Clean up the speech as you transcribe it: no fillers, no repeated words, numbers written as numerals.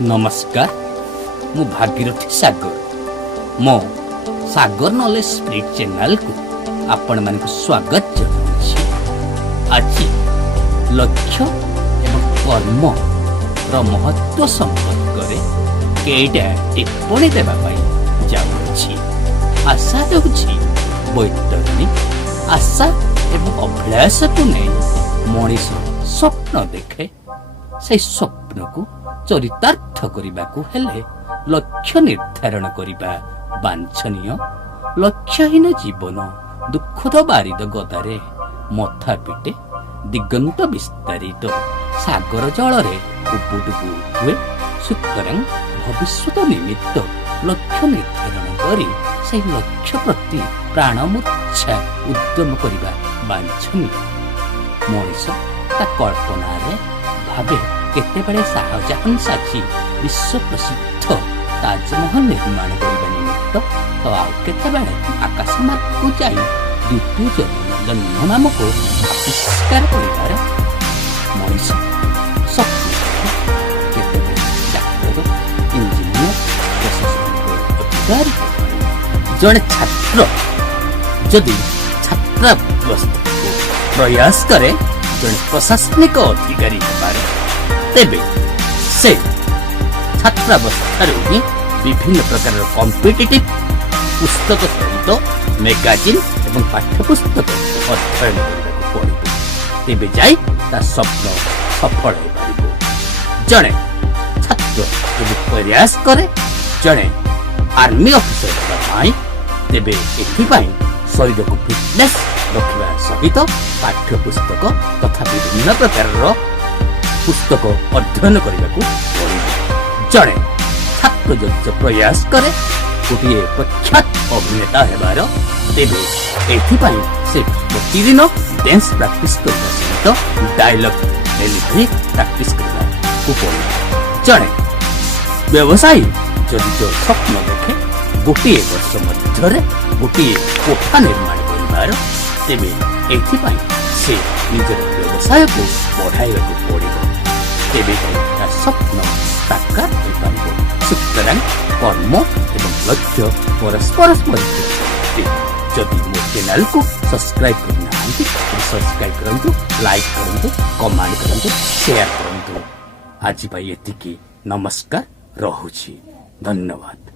नमस्कार मु भागीरथी सागर मो सागर नॉलेज स्प्रिट चैनल को आपण मान स्वागत जनाऊँगी। आज लक्ष्य एवं कर्म र महत्व संपर्क में केटा टिप्पणी देवाई जाऊँगी। आशा देउछि वैतरणी आशा एवं अभिलाष को नहीं मनीष स्वप्न देखे से स्वप्न को चरितार्थ करने को हेले लक्ष्य निर्धारण करने वांछनीय। लक्ष्यहीन जीवन दुखद बारिद गदारे मथा पिटे दिगंत विस्तारित सागर जल उपुडुबु हुए। सुतरां भविष्यत निमित्त लक्ष्य निर्धारण करी से लक्ष्य प्रति प्राणमूर्छा उद्यम करने वांछनीय। मनीष ता कल्पना भावे केतेबेले शाहजहां साक्षी विश्व प्रसिद्ध ताजमहल निर्माण करने निमित्त तो आउ केतेबेले आकाश मार्ग को जाई द्वितीय जन्म नामक आविष्कार कर मनीष स्वप्न केतेबेले डाक्तर इंजीनियर प्रशासनिक जड़े छात्र जदि छात्रावस्था प्रयास करे जड़े प्रशासनिक अधिकारी तेबे से छात्रावस्था ही विभिन्न प्रकार कॉम्पिटिटिव पुस्तक सहित मैगजीन एवं पाठ्यपुस्तक अध्ययन करने पड़े। तेबे जाई ता स्वप्न सफल हो पारिबो। जड़े छात्र यदि प्रयास करे जड़े आर्मी ऑफिसर पाई तेबे एथिपाई शरीर को फिटनेस रखा सहित पाठ्यपुस्तक तथा विभिन्न प्रकार पुस्तक अध्ययन करने को पड़े। जड़े छात्र जदि प्रयास करे गोटे प्रख्यात अभिनेता हेबार तेबे एथिपाई से प्रतिदिन डांस प्रैक्टिस करने सहित डायलॉग डेलीवरी प्रैक्टिस करने को पड़े। जड़े व्यवसायी जदि जो स्वप्न देखे गोटे वर्ष मध्य गोटे कोठा निर्माण कर तेबे एथिपाई से निजर व्यवसाय को बढ़ाइबा को पड़े। तेबे स्वप्न साकार हो पारिबो। सुतरां कर्म एवं लक्ष्य परस्पर जदि मो चैनल को सब्सक्राइब करना सब्सक्राइब करंतु, लाइक करंतु, कमेंट करंतु, शेयर करंतु। आज पाई एतिकी नमस्कार रहुछि। धन्यवाद।